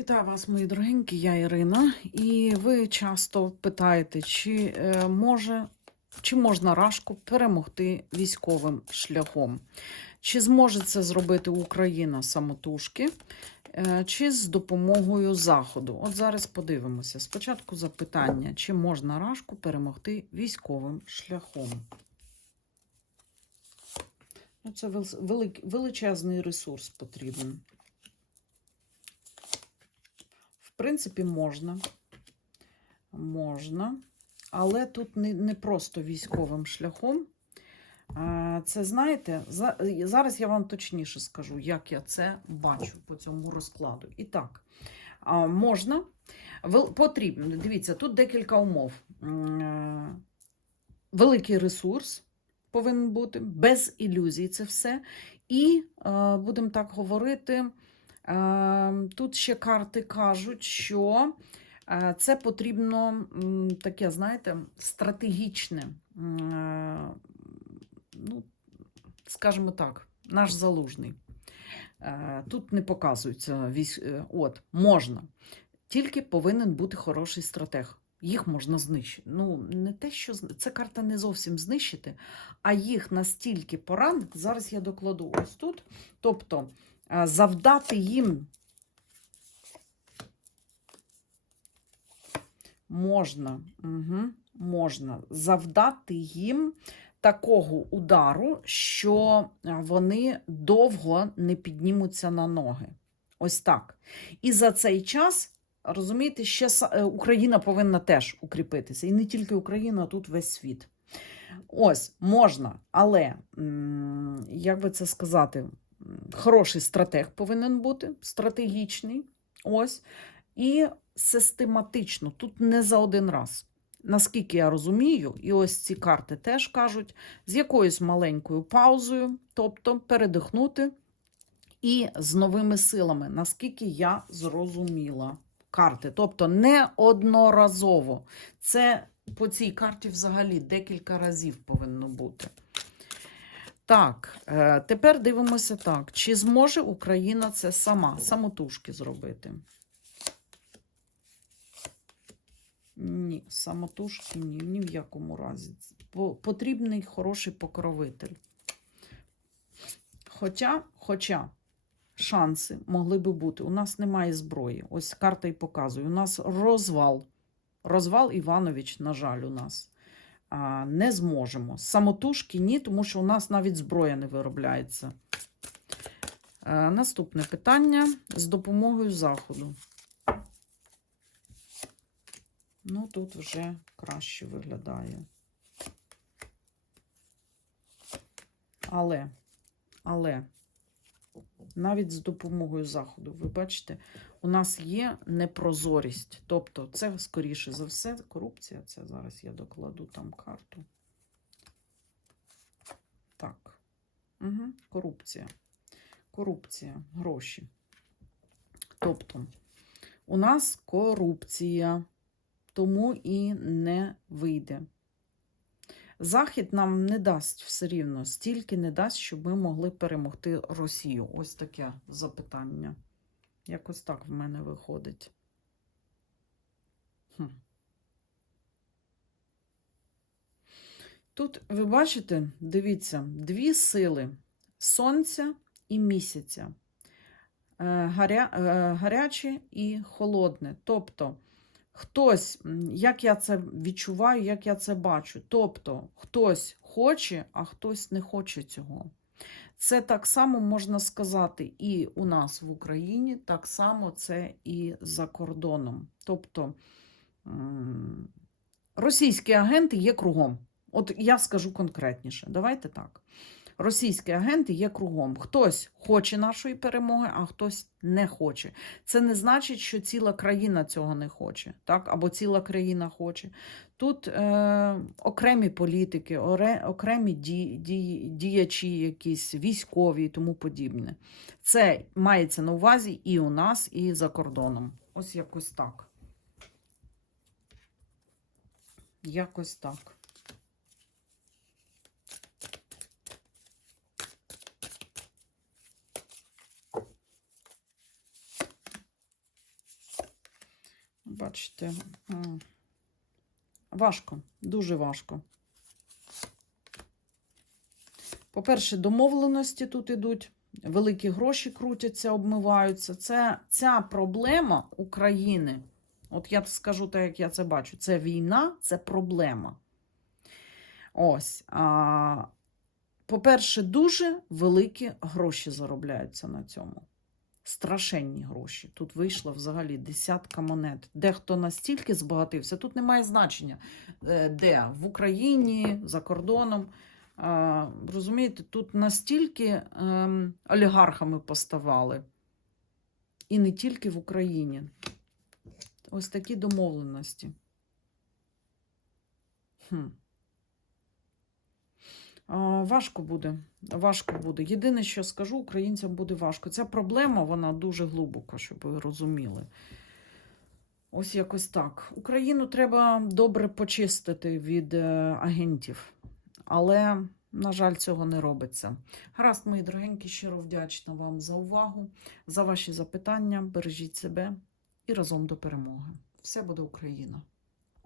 Вітаю вас, мої дорогенькі, я Ірина. І ви часто питаєте, чи е, може чи можна Рашку перемогти військовим шляхом? Чи зможе це зробити Україна самотужки, е, чи з допомогою Заходу? От зараз подивимося. Спочатку запитання, чи можна Рашку перемогти військовим шляхом? Ну, це величезний ресурс потрібен. В принципі, можна. Можна. Але тут не, не просто військовим шляхом. Це, знаєте, за, зараз я вам точніше скажу, як я це бачу по цьому розкладу. І так, можна, потрібно. Дивіться, тут декілька умов. Е, Великий ресурс повинен бути, без ілюзій це все. І, е, будемо так говорити, Тут ще карти кажуть, що е, це потрібно таке, знаєте, стратегічне, е, ну, скажімо так, наш залужний. Е, Тут не показується От, можна. Тільки повинен бути хороший стратег. Їх можна знищити. Ну, не те, що це карта не зовсім знищити, а їх настільки поранити. Зараз я докладу ось тут. Тобто завдати їм можна, угу, можна завдати їм такого удару, що е, вони довго не піднімуться на ноги. Ось так. І за цей час, розумієте, ще е, Україна повинна теж укріпитися. І не тільки Україна, а тут весь світ. Ось, можна, але, як би це сказати, хороший стратег повинен бути, стратегічний. Ось. І систематично, тут не за один раз. Наскільки я розумію, і ось ці карти теж кажуть, з якоюсь маленькою паузою, тобто передихнути і з новими силами, наскільки я зрозуміла карти. Тобто не одноразово. Це по цій карті взагалі декілька разів повинно бути. Так, е, тепер дивимося так. Чи зможе Україна це сама, самотужки зробити? Ні, самотужки ні, ні в якому разі. Потрібний хороший покровитель. Хоча, хоча шанси могли би бути. У нас немає зброї. Ось карта і показує. У нас розвал. Розвал Іванович, на жаль, у нас. Не зможемо. Самотужки ні, тому що у нас навіть зброя не виробляється. Е, наступне питання з допомогою Заходу. Ну, тут вже краще виглядає. Але, але, навіть з допомогою Заходу, ви бачите, у нас є непрозорість. Тобто, це, скоріше за все, корупція. Це зараз я докладу там карту. Так. Угу. Корупція. Корупція, гроші. Тобто, у нас корупція тому і не вийде. Захід нам не дасть все рівно, стільки не дасть, щоб ми могли перемогти Росію. Ось таке запитання. Якось так в мене виходить. Хм. Тут, ви бачите, дивіться, дві сили сонця і місяця. Е, Гаря, е, гаряче і холодне. Тобто, хтось, як я це відчуваю, як я це бачу. Тобто, хтось хоче, а хтось не хоче цього. Це так само можна сказати і у нас в Україні, так само це і за кордоном. Тобто російські агенти є кругом. От я скажу конкретніше. Давайте так. Російські агенти є кругом. Хтось хоче нашої перемоги, а хтось не хоче. Це не значить, що ціла країна цього не хоче, так? або ціла країна хоче. Тут е, окремі політики, оре, окремі ді, ді, діячі, якісь військові і тому подібне. Це мається на увазі і у нас, і за кордоном. Ось якось так. Якось так. Бачите, важко, дуже важко. По-перше, домовленості тут ідуть, великі гроші крутяться, обмиваються. Це ця проблема України. От я скажу так, як я це бачу. Це війна, це проблема. Ось. По-перше, дуже великі гроші заробляються на цьому. Страшенні гроші. Тут вийшло взагалі десятка монет. Дехто настільки збагатився, тут немає значення, е, де в Україні, за кордоном. Розумієте, тут настільки ем, олігархами поставали. І не тільки в Україні. Ось такі домовленості. Хм. Важко буде. Важко буде. Єдине, що скажу, українцям буде важко. Ця проблема, вона дуже глибока, щоб ви розуміли. Ось якось так. Україну треба добре почистити від е, агентів. Але, на жаль, цього не робиться. Гаразд, мої дорогенькі, щиро вдячна вам за увагу, за ваші запитання. Бережіть себе і разом до перемоги. Все буде Україна!